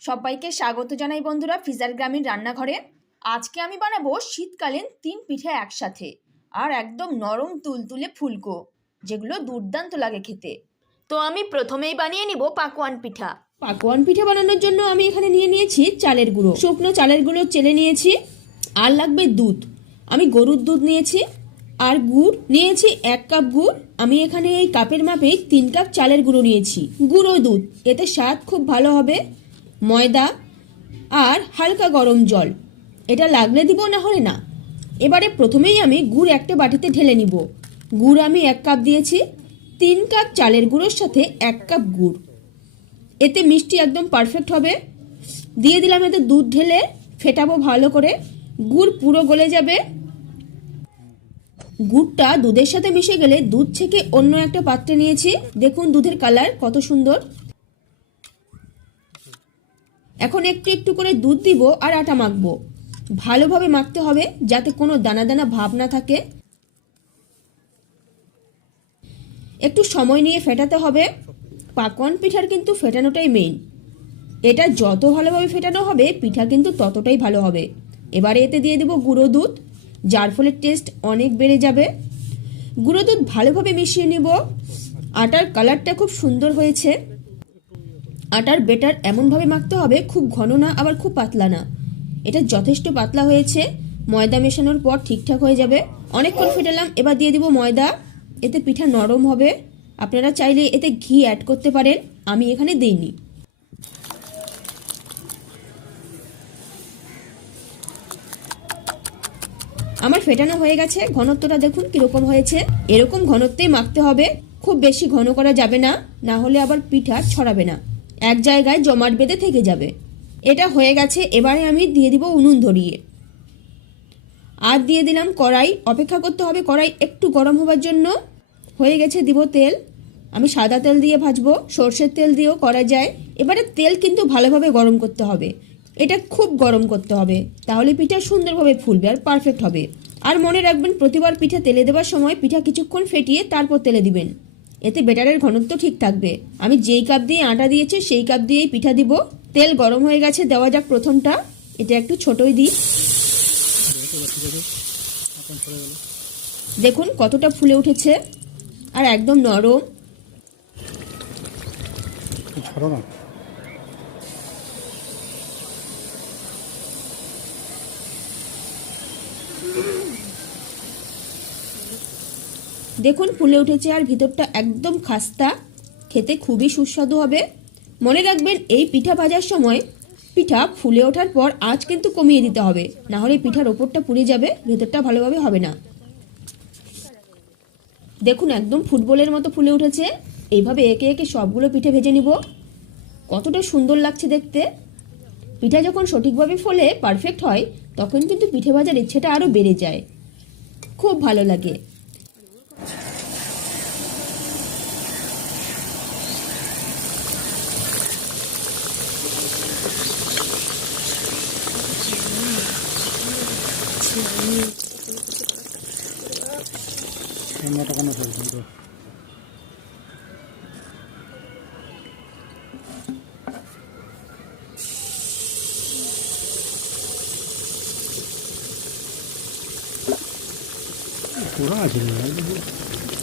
সবাইকে স্বাগত জানাই বন্ধুরা ফিজার গ্রামীণ রান্নাঘরে। আজকে আমি বানাবো শীতকালীন 3 পিঠা একসাথে, আর একদম নরম তুলতুলে ফুলকো, যেগুলো দুর্দান্ত লাগে খেতে। তো আমি প্রথমেই বানিয়ে নিব পাকোয়ান পিঠা। পাকোয়ান পিঠা বানানোর জন্য আমি এখানে নিয়ে নিয়েছি চালের গুঁড়ো, শুকনো চালের গুঁড়ো চেলে নিয়েছি। আর লাগবে দুধ, আমি গরুর দুধ নিয়েছি। আর গুড় নিয়েছি 1 কাপ গুড়। আমি এখানে এই কাপের মাপে 3 কাপ চালের গুঁড়ো নিয়েছি। গুঁড়ো দুধ, এতে স্বাদ খুব ভালো হবে। ময়দা আর হালকা গরম জল, এটা লাগলে দিব, না হলে না। এবারে প্রথমেই আমি গুড় একটা বাটিতে ঢেলে নিব। গুড় আমি 1 কাপ দিয়েছি। 3 কাপ চালের গুঁড়োর সাথে 1 কাপ গুড়, এতে মিষ্টি একদম পারফেক্ট হবে। দিয়ে দিলাম এতে দুধ, ঢেলে ফেটাবো ভালো করে। গুড় পুরো গলে যাবে। গুড়টা দুধের সাথে মিশে গেলে দুধ থেকে অন্য একটা পাত্রে নিয়েছি। দেখুন দুধের কালার কত সুন্দর। এখন একটু একটু করে দুধ দিব আর আটা মাখবো। ভালোভাবে মাখতে হবে যাতে কোনো দানা দানা ভাব না থাকে। একটু সময় নিয়ে ফেটাতে হবে। পাকোয়ান পিঠার কিন্তু ফেটানোটাই মেইন। এটা যত ভালোভাবে ফেটানো হবে পিঠা কিন্তু ততটাই ভালো হবে। এবারে এতে দিয়ে দেব গুঁড়ো দুধ, যার ফলে টেস্ট অনেক বেড়ে যাবে। গুঁড়ো দুধ ভালোভাবে মিশিয়ে নেব। আটার কালারটা খুব সুন্দর হয়েছে। আটার বেটার এমনভাবে মাখতে হবে, খুব ঘন না আবার খুব পাতলা না। এটা যথেষ্ট পাতলা হয়েছে। ময়দা মেশানোর পর ঠিকঠাক হয়ে যাবে। অনেকক্ষণ ফেটালাম, এবার দিয়ে দিব ময়দা। এতে পিঠা নরম হবে। আপনারা চাইলে এতে ঘি অ্যাড করতে পারেন, আমি এখানে দিইনি। আমার ফেটানো হয়ে গেছে। ঘনত্বটা দেখুন কিরকম হয়েছে। এরকম ঘনত্বেই মাখতে হবে, খুব বেশি ঘন করা যাবে না, না হলে আবার পিঠা ছড়াবে না, এক জায়গায় জমাট বেঁধে থেকে যাবে। এটা হয়ে গেছে। এবারে আমি দিয়ে দিব উনুন ধরিয়ে। আর দিয়ে দিলাম কড়াই। অপেক্ষা করতে হবে কড়াই একটু গরম হবার জন্য। হয়ে গেছে, দিব তেল। আমি সাদা তেল দিয়ে ভাজবো, সর্ষের তেল দিয়েও করা যায়। এবারে তেল কিন্তু ভালোভাবে গরম করতে হবে। এটা খুব গরম করতে হবে, তাহলে পিঠা সুন্দরভাবে ফুলবে আর পারফেক্ট হবে। আর মনে রাখবেন, প্রতিবার পিঠা তেলে দেওয়ার সময় পিঠা কিছুক্ষণ ফেটিয়ে তারপর তেলে দিবেন, এতে বেটারের ঘনত্ব ঠিক থাকবে। আমি যেই কাপ দিয়ে আটা দিয়েছি সেই কাপ দিয়েই পিঠা দিব। তেল গরম হয়ে গেছে, দেওয়া যাক প্রথমটা। এটা একটু ছোটই দিই। দেখুন কতটা ফুলে উঠেছে আর একদম নরম। দেখুন ফুলে উঠেছে আর ভিতরটা একদম খাস্তা, খেতে খুবই সুস্বাদু হবে। মনে রাখবেন, এই পিঠা ভাজার সময় পিঠা ফুলে ওঠার পর আঁচ কিন্তু কমিয়ে দিতে হবে, না হলে পিঠার ওপরটা পুড়ে যাবে, ভেতরটা ভালোভাবে হবে না। দেখুন একদম ফুটবলের মতো ফুলে উঠেছে। এইভাবে একে একে সবগুলো পিঠে ভেজে নিব। কতটা সুন্দর লাগছে দেখতে। পিঠা যখন সঠিকভাবে ফলে পারফেক্ট হয়, তখন কিন্তু পিঠে ভাজার ইচ্ছেটা আরও বেড়ে যায়, খুব ভালো লাগে।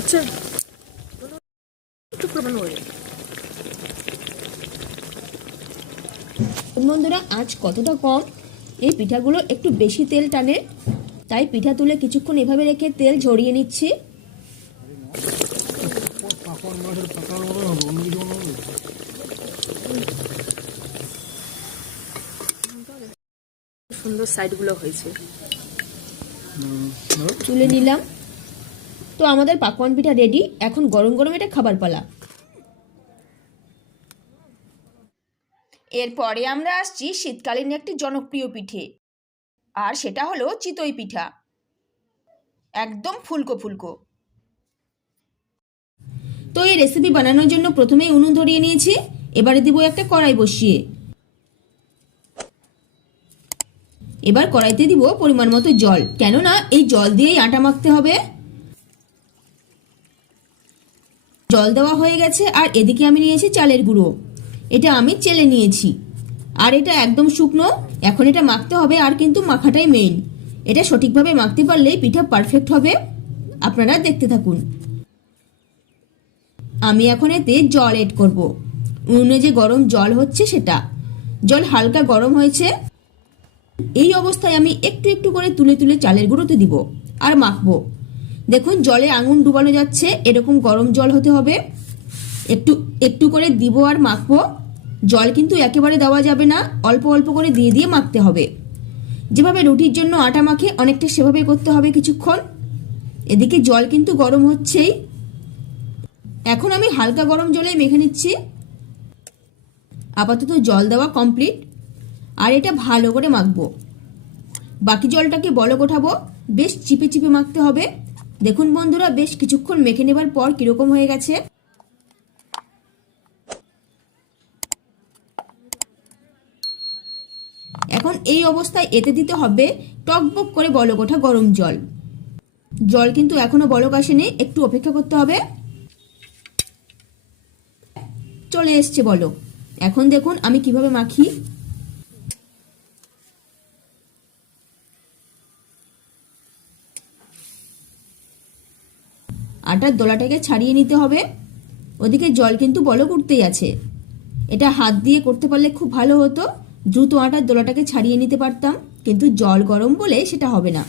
আচ্ছা, বন্ধুরা আঁচ কতটা কম, এই পিঠাগুলো একটু বেশি তেল টানে, তাই পিঠা তুলে কিছুক্ষণ এভাবে রেখে তেল ঝরিয়ে নিচ্ছি। সুন্দর সাইডগুলো হয়েছে। তুলে নিলাম। তো আমাদের পাকোয়ান পিঠা রেডি। এখন গরম গরম এটা খাবার পালা। এরপরে আমরা আসছি শীতকালীন একটি জনপ্রিয় পিঠে, আর সেটা হলো চিতই পিঠা। একদম ফুলকো ফুলকো। তো এই রেসিপি বানানোর জন্য প্রথমেই উনুন ধরিয়ে নিয়েছি। এবারে দিব একটা কড়াই বসিয়ে। এবার কড়াইতে দিব পরিমাণ মতো জল, কেননা এই জল দিয়েই আটা মাখতে হবে। জল দেওয়া হয়ে গেছে। আর এদিকে আমি নিয়েছি চালের গুঁড়ো, এটা আমি চেলে নিয়েছি। আর এটা একদম শুকনো, এখন এটা মাখতে হবে। আর কিন্তু মাখাটাই মেইন, এটা সঠিকভাবে মাখতে পারলেই পিঠা পারফেক্ট হবে। আপনারা দেখতে থাকুন। আমি এখন এতে জল এড করব। উনুনে যে গরম জল হচ্ছে সেটা, জল হালকা গরম হয়েছে। এই অবস্থায় আমি একটু একটু করে তুলে তুলে চালের গুঁড়োতে দিব আর মাখবো। দেখুন জলে আঙুল ডুবানো যাচ্ছে, এরকম গরম জল হতে হবে। একটু একটু করে দিব আর মাখবো। জল কিন্তু একেবারে দেওয়া যাবে না, অল্প অল্প করে দিয়ে দিয়ে মাখতে হবে। যেভাবে রুটির জন্য আটা মাখে অনেকটা সেভাবে করতে হবে কিছুক্ষণ। এদিকে জল কিন্তু গরম হচ্ছেই। এখন আমি হালকা গরম জলে মেখে নিচ্ছি। আপাতত জল দেওয়া কমপ্লিট, আর এটা ভালো করে মাখবো। বাকি জলটাকে বলক ওঠাবো, বেশ চিপে চিপে মাখতে হবে। দেখুন বন্ধুরা, বেশ কিছুক্ষণ মেখে নেবার পর কিরকম হয়ে গেছে। এখন এই অবস্থায় এতে দিতে হবে টকবক করে বলক ওঠা গরম জল। জল কিন্তু এখনো বলক আসেনি, একটু অপেক্ষা করতে হবে। চলে এসছে বলক। এখন দেখুন আমি কিভাবে মাখি। আটার দোলাটাকে ছাড়িয়ে নিতে হবে। ওদিকে জল কিন্তু বলক উঠতেই আছে। এটা হাত দিয়ে করতে পারলে খুব ভালো হতো, দ্রুত আটার দোলাটাকে ছাড়িয়ে নিতে পারতাম, কিন্তু জল গরম বলে সেটা হবে না।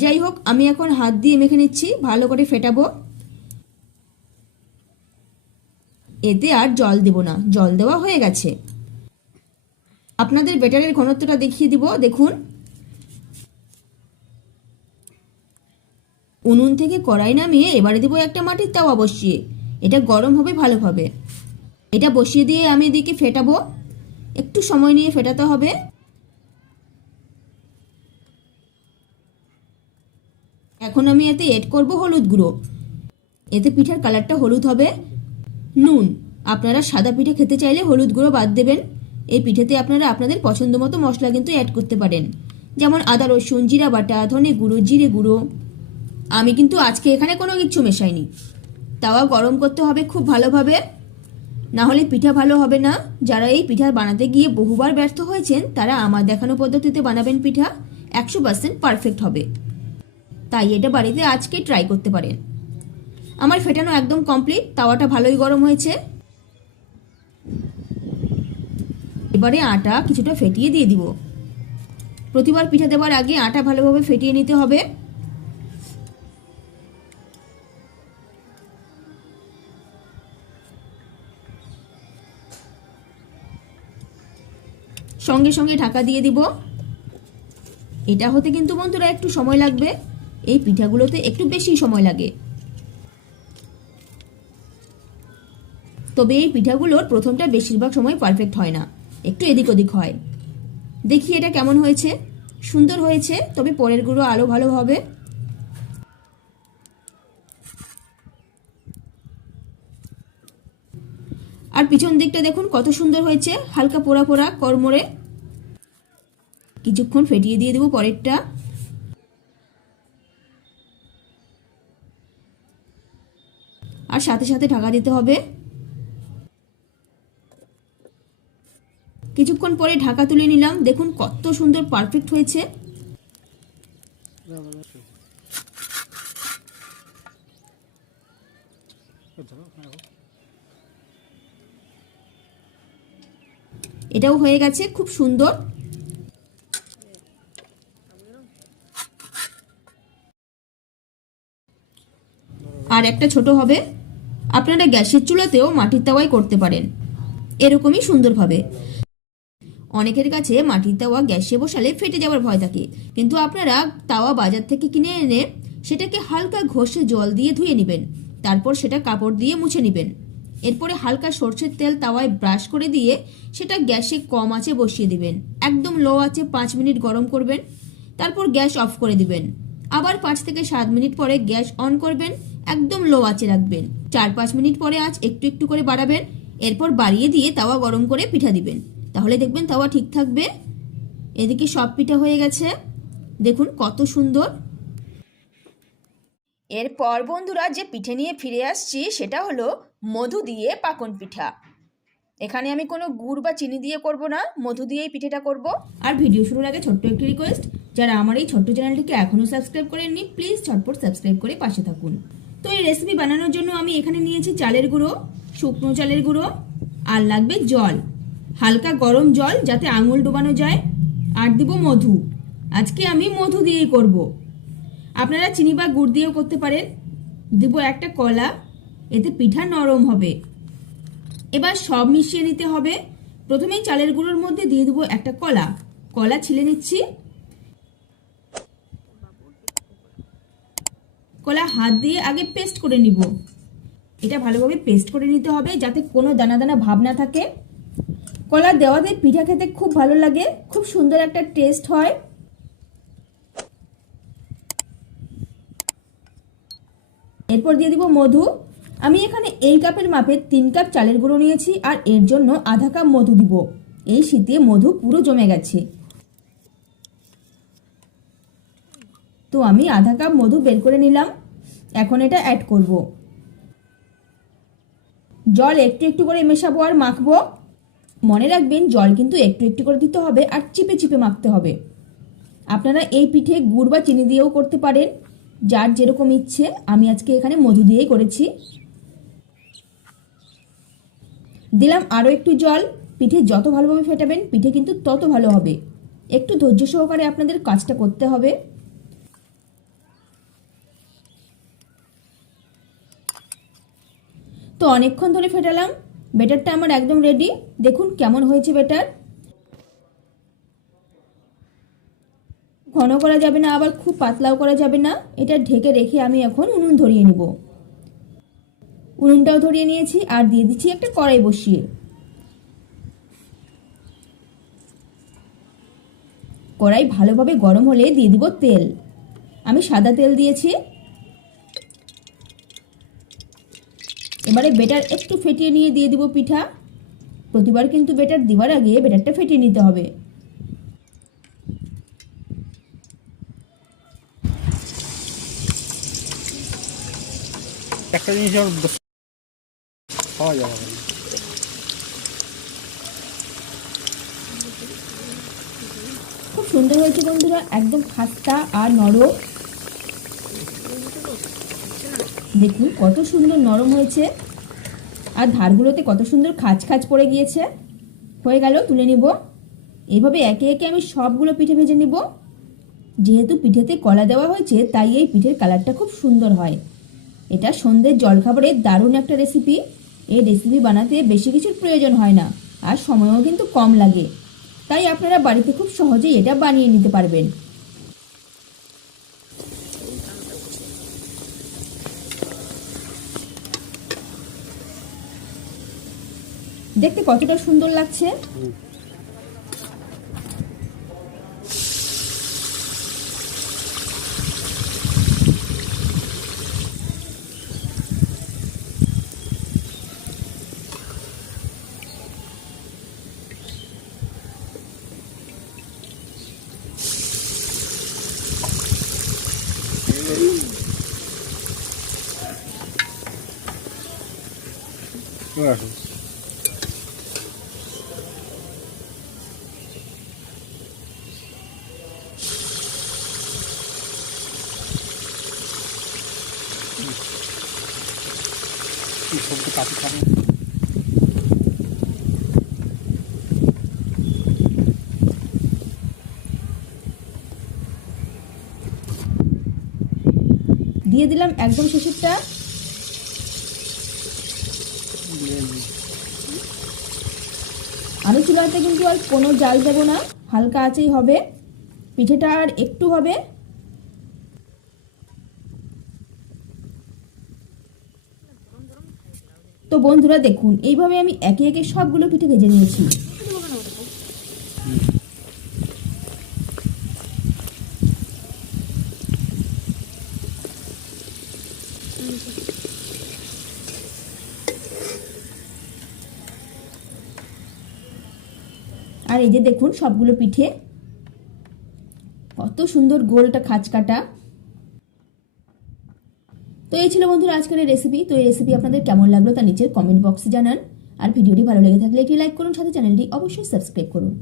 যাই হোক, আমি এখন হাত দিয়ে মেখে নিচ্ছি, ভালো করে ফেটাবো। এতে আর জল দেব না, জল দেওয়া হয়ে গেছে। আপনাদের ব্যাটারের ঘনত্বটা দেখিয়ে দিব। দেখুন, উনুন থেকে কড়াই নামিয়ে এবারে দেবো একটা মাটির তাওয়া বসিয়ে। এটা গরম হবে ভালোভাবে। এটা বসিয়ে দিয়ে আমি এদিকে ফেটাবো। একটু সময় নিয়ে ফেটাতে হবে। এখন আমি এতে এড করব হলুদ গুঁড়ো। এতে পিঠার কালারটা হলুদ হবে। নুন, আপনারা সাদা পিঠে খেতে চাইলে হলুদ গুঁড়ো বাদ দেবেন। এই পিঠেতে আপনারা আপনাদের পছন্দ মতো মশলা কিন্তু অ্যাড করতে পারেন, যেমন আদা রসুন, জিরা বাটা, ধনে গুঁড়ো, জিরে গুঁড়ো। আমি কিন্তু আজকে এখানে কোনো কিচ্ছু মেশাইনি। তাওয়া গরম করতে হবে খুব ভালোভাবে, না হলে পিঠা ভালো হবে না। যারা এই পিঠা বানাতে গিয়ে বহুবার ব্যর্থ হয়েছেন, তারা আমার দেখানো পদ্ধতিতে বানাবেন, পিঠা 100% পারফেক্ট হবে। তাই এটা বাড়িতে আজকে ট্রাই করতে পারেন। আমার ফেটানো একদম কমপ্লিট, তাওয়াটা ভালোই গরম হয়েছে। এবারে আটা কিছুটা ফেটিয়ে দিয়ে দিব। প্রতিবার পিঠা দেওয়ার আগে আটা ভালোভাবে ফেটিয়ে নিতে হবে। সঙ্গে সঙ্গে ঢাকা দিয়ে দিব। এটা হতে কিন্তু বন্ধুরা একটু সময় লাগবে, এই পিঠাগুলোতে একটু বেশি সময় লাগে। তবে এই পিঠাগুলোর প্রথমটা বেশিরভাগ সময় পারফেক্ট হয় না, একটু এদিক ওদিক হয়। দেখি এটা কেমন হয়েছে। সুন্দর হয়েছে, তবে পরের গুলো আরো ভালো হবে। আর পিছন দিকটা দেখুন কত সুন্দর হয়েছে, হালকা পোড়া পোড়া কড়মড়ে। কিছুক্ষণ ফেটিয়ে দিয়ে দেবো পরেরটা। আর সাথে সাথে ঢাকা দিতে হবে। কিছুক্ষণ পরে ঢাকা তুলে নিলাম। দেখুন কত সুন্দর পারফেক্ট হয়েছে। এটাও হয়ে গেছে খুব সুন্দর। আর একটা ছোট হবে। আপনারা গ্যাসের চুলাতেও মাটির তাওয়ায় করতে পারেন, এরকমই সুন্দরভাবে। অনেকের কাছে মাটির তাওয়া গ্যাসে বসালে ফেটে যাওয়ার ভয় থাকে, কিন্তু আপনারা তাওয়া বাজার থেকে কিনে এনে সেটাকে হালকা ঘষে জল দিয়ে ধুয়ে নেবেন। তারপর সেটা কাপড় দিয়ে মুছে নেবেন। এরপরে হালকা সরষের তেল তাওয়ায় ব্রাশ করে দিয়ে সেটা গ্যাসে কম আঁচে বসিয়ে দিবেন। একদম লো আঁচে 5 মিনিট গরম করবেন। তারপর গ্যাস অফ করে দিবেন। আবার 5 থেকে 7 মিনিট পরে গ্যাস অন করবেন, একদম লো আঁচে রাখবেন। 4-5 মিনিট পরে আঁচ একটু একটু করে বাড়াবেন। এরপর বাড়িয়ে দিয়ে তাওয়া গরম করে পিঠা দিবেন, তাহলে দেখবেন তাওয়া ঠিক থাকবে। এদিকে সব পিঠা হয়ে গেছে, দেখুন কত সুন্দর। এরপর বন্ধুরা যে পিঠে নিয়ে ফিরে আসছি সেটা হলো মধু দিয়ে পাকন পিঠা। এখানে আমি কোনো গুড় বা চিনি দিয়ে করব না, মধু দিয়েই পিঠেটা করব। আর ভিডিও শুরুর আগে ছোট্ট একটি রিকোয়েস্ট, যারা আমার এই ছোট্ট চ্যানেলটিকে এখনও সাবস্ক্রাইব করেননি প্লিজ ঝটপট সাবস্ক্রাইব করে পাশে থাকুন। তো এই রেসিপি বানানোর জন্য আমি এখানে নিয়েছি চালের গুঁড়ো, শুকনো চালের গুঁড়ো, আর লাগবে জল, হালকা গরম জল যাতে আঙুল ডোবানো যায়, আর দিব মধু। আজকে আমি মধু দিয়েই করব, আপনারা চিনি বা গুড় দিয়েও করতে পারেন। দিব একটা কলা, এতে পিঠা নরম হবে। এবার সব মিশিয়ে নিতে হবে। প্রথমেই চালের গুঁড়োর মধ্যে দিয়ে দেবো একটা কলা, কলা ছিলে নিচ্ছি। কলা হাত দিয়ে আগে পেস্ট করে নিব। এটা ভালোভাবে পেস্ট করে নিতে হবে যাতে কোনো দানা দানা ভাব না থাকে। কলা দেওয়াতে পিঠা খেতে খুব ভালো লাগে, খুব সুন্দর একটা টেস্ট হয়। এরপর দিয়ে দিব মধু। আমি এখানে এই কাপের মাপে 3 কাপ চালের গুঁড়ো নিয়েছি, আর এর জন্য আধা কাপ মধু দিব। এই শীতে মধু পুরো জমে গেছে, তো আমি আধা কাপ মধু বের করে নিলাম। এখন এটা অ্যাড করব। জল একটু একটু করে মেশাবো আর মাখবো। মনে রাখবেন জল কিন্তু একটু একটু করে দিতে হবে আর চিপে চিপে মাখতে হবে। আপনারা এই পিঠে গুড় বা চিনি দিয়েও করতে পারেন, যার যেরকম ইচ্ছে। আমি আজকে এখানে মধু দিয়েই করেছি। দিলাম আরও একটু জল। পিঠে যত ভালোভাবে ফেটাবেন পিঠে কিন্তু তত ভালো হবে। একটু ধৈর্য সহকারে আপনাদের কাজটা করতে হবে। তো অনেকক্ষণ ধরে ফেটালাম, ব্যাটারটা আমার একদম রেডি। দেখুন কেমন হয়েছে ব্যাটার। ঘন করা যাবে না, আবার খুব পাতলাও করা যাবে না। এটা ঢেকে রেখে আমি এখন উনুন ধরিয়ে নিব। উনুনটাও ধরিয়ে নিয়েছি, আর দিয়ে দিচ্ছি একটা কড়াই বসিয়ে। কড়াই ভালোভাবে গরম হলে দিয়ে দিব তেল। আমি সাদা তেল দিয়েছি। এবারে বেটার একটু ফেটিয়ে নিয়ে দিয়ে দিব পিঠা। প্রতিবার কিন্তু বেটার দেওয়ার আগে বেটারটা ফেটিয়ে নিতে হবে। একটা জিনিস খাওয়া যাবে না। খুব সুন্দর হয়েছে বন্ধুরা, একদম খাস্তা আর নরম। দেখুন কত সুন্দর নরম হয়েছে, আর ধারগুলোতে কত সুন্দর খাঁজ খাঁজ পড়ে গিয়েছে। হয়ে গেল, তুলে নিব। এইভাবে একে একে আমি সবগুলো পিঠে ভেজে নিব। যেহেতু পিঠেতে কলা দেওয়া হয়েছে তাই এই পিঠের কালারটা খুব সুন্দর হয়। এটা সন্ধ্যের জলখাবারের দারুণ একটা রেসিপি। এই রেসিপি বানাতে বেশি কিছুর প্রয়োজন হয় না, আর সময়ও কিন্তু কম লাগে। তাই আপনারা বাড়িতে খুব সহজেই এটা বানিয়ে নিতে পারবেন। দেখতে কতটা সুন্দর লাগছে। আসুন। সবটা কাটি খাবেন। দিয়ে দিলাম একদম শেষেরটা। আমি চুলাতে কিন্তু আর কোনো জাল দেব না, হালকা আঁচেই হবে। পিঠেটা আর একটু হবে। তো বন্ধুরা দেখুন, এইভাবে আমি একে একে সবগুলো পিঠে ভেজে নিয়েছি। আর এই যে দেখুন সবগুলো পিঠে কত সুন্দর গোলটা খাঁজ কাটা। তো এই ছিল বন্ধুরা আজকের এই রেসিপি। তো এই রেসিপি আপনাদের কেমন লাগলো তা নিচের কমেন্ট বক্সে জানান। আর ভিডিওটি ভালো লেগে থাকলে একটি লাইক করুন, সাথে চ্যানেলটি অবশ্যই সাবস্ক্রাইব করুন।